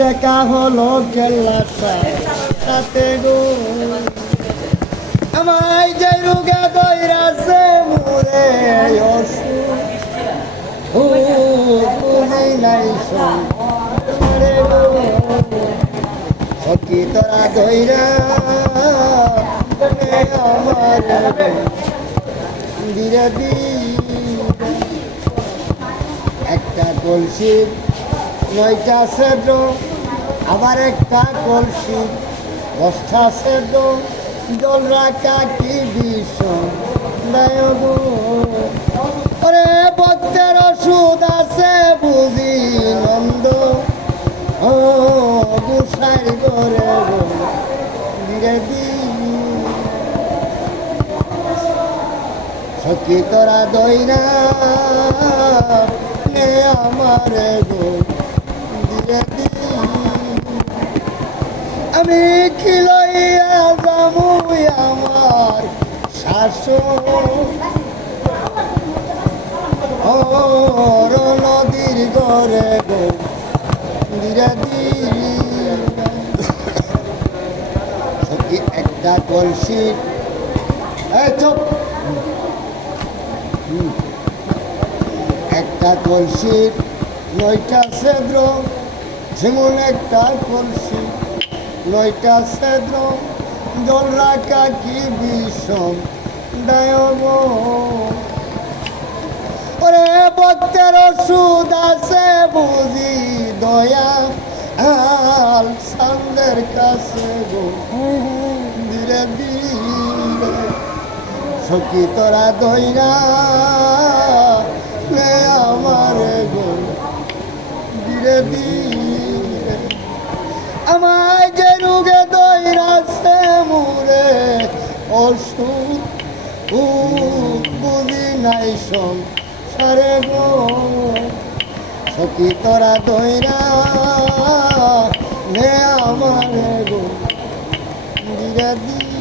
দেখা হলো কেল্লাটা সাথে গো আমায় যে রোগে দইরাছে মুরে বুঝি নাই সরে গো সখী তোরা দইরা আমার ধীরে একটা কলসি 9টা সেদ্ধ আবার একটা কলসি 10টা সেদ্ধ জল রাখা কি বিষণ ওরে ভক্তের ওষুধ আছে বুঝি নন্দ ও গুসাই করে ধীরে সখী তোরা দইরা আমার গো ধীরে আমি কি লইয়া যামু আমার শাসন ওর নদীর গড়ে গো ধীরে একটা কলসি চুপ একটা কলসির 9টা ছেদ্র যেমন একটা কলসি 9টা ছেদ্র জল রাখা কি বিষম দায়ব ওরে ভক্তের ওষুধ আছে বুঝি দয়া আল সান্দের কাছে গো ধীরে ধীরে সখী তোরা দইরা আমার গো ধীরে ধীরে আমায় যে রোগে দইরাছে মুরে ওষুধ বুঝি নাই সারে গো সখী তোরা দইরা আমার গো ধীরে ধীরে